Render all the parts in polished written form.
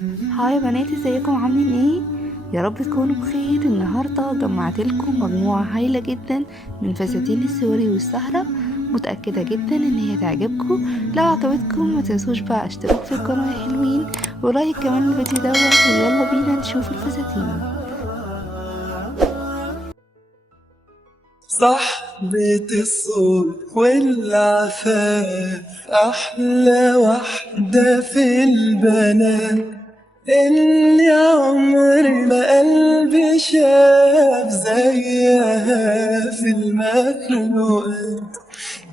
هاي يا بنات، ازيكم عاملين ايه؟ يا رب تكونوا بخير. النهارده جمعت لكم مجموعه هايله جدا من فساتين السوري والسهره، متاكده جدا ان هي تعجبكم. لو عجبتكم ما تنسوش بقى اشتراك في القناه يا حلوين، ولايك كمان الفيديو دوت، ويلا بينا نشوف الفساتين. صاحبة الصوت والعفاف أحلى واحدة في البنات اللي عمري ما قلبي شاف زيها في المخلوقات.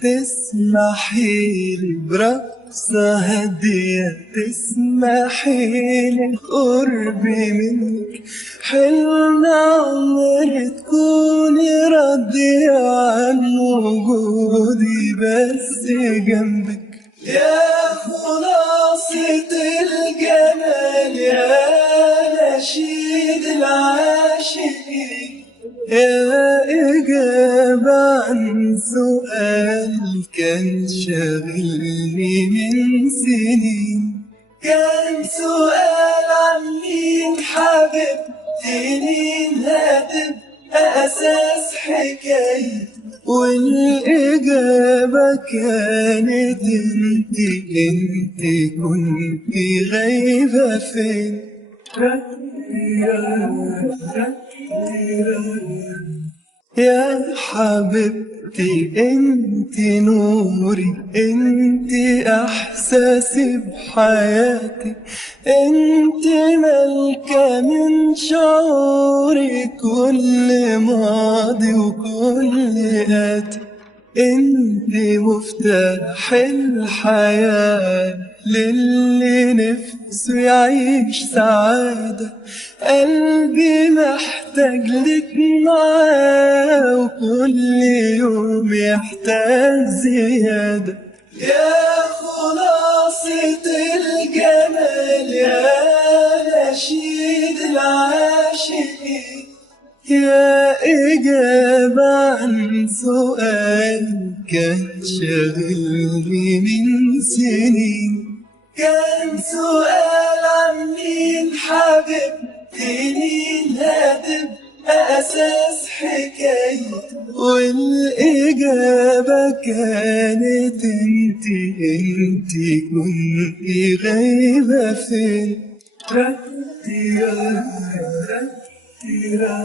تسمحيلي برقصة هادية، تسمحيلي قربي منك، حلم عمري تكوني راضية عن وجودي بس جنبك. يا خلاصة الجمال، يا نشيد العاشقين، يا إجابة عن سؤال كان شاغلني من سنين. كان سؤال عن مين حبيبتي، مين هتبقى أساس حكاية، والإجابة كانت انت كنت غايبة فين. يا حبيبتي انت نوري، انت احساسي بحياتي، انت ملكة من شعوري، كل ماضي وكل آتي. انت مفتاح الحياة للي نفسه يعيش سعادة. قلبي محتاج لك معاه، وكل يوم يحتاج زيادة. يا خلاصة الجمال، يا نشيد العاشقين، يا إجابة عن سؤال كان شاغلني من سنين. كان سؤال عن مين حبيبتي، مين هتبقى أساس حكاية، والإجابة كانت انت كنتي غايبة فين. رتيرا رتيرا.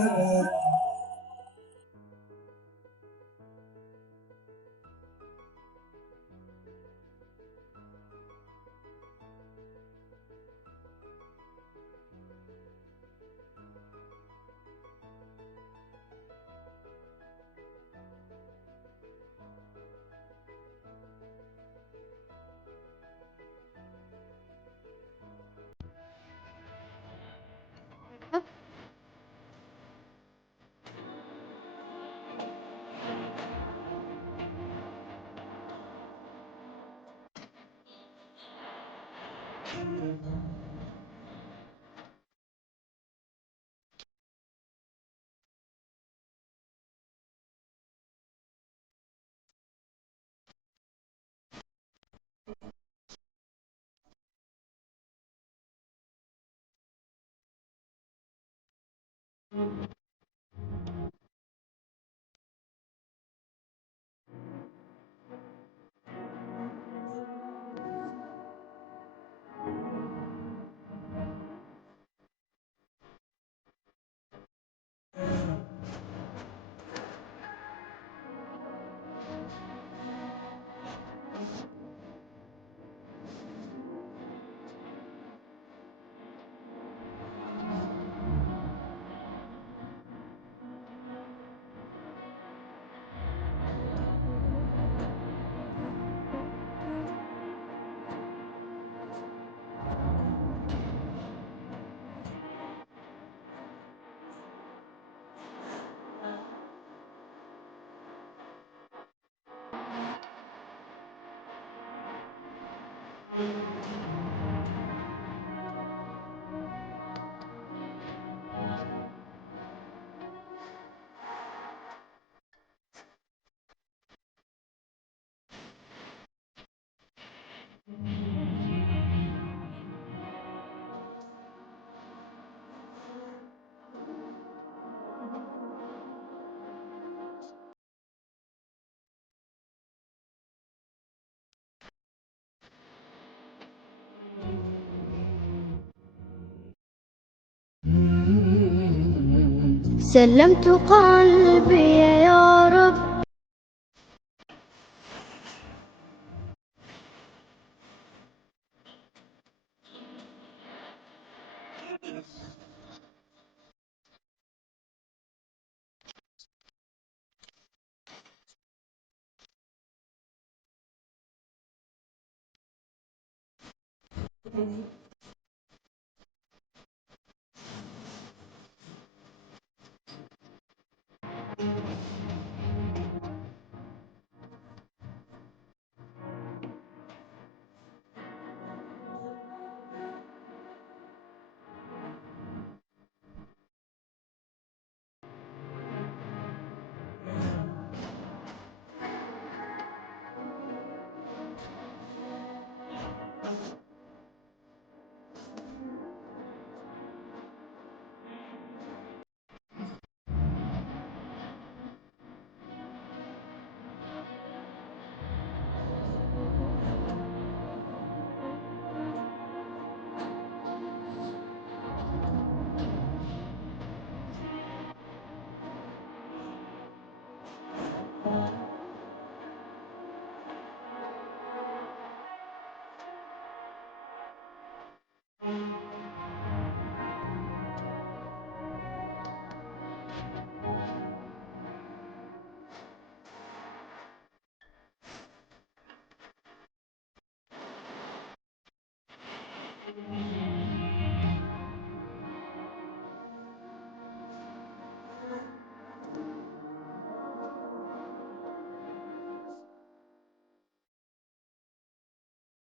سلمت قلبي يا رب.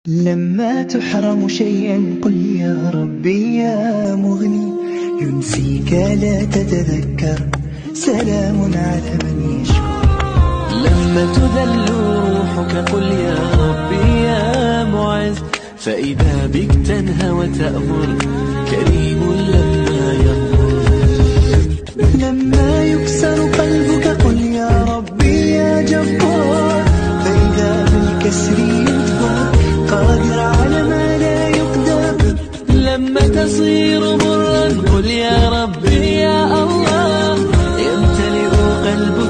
لما تحرم شيئا قل يا ربي يا مغني، ينسيك لا تتذكر، سلام على من يشكر. لما تذل روحك قل يا ربي يا معز، فإذا بك تنهى وتأمر، كريم لما يأمر. لما يكسر قلبك قل يا ربي يا جبار، فإذا بالكسر يجبر، قادر على ما لا يقدر. لما تصير مرا قل يا ربي يا الله، يمتلئ قلبك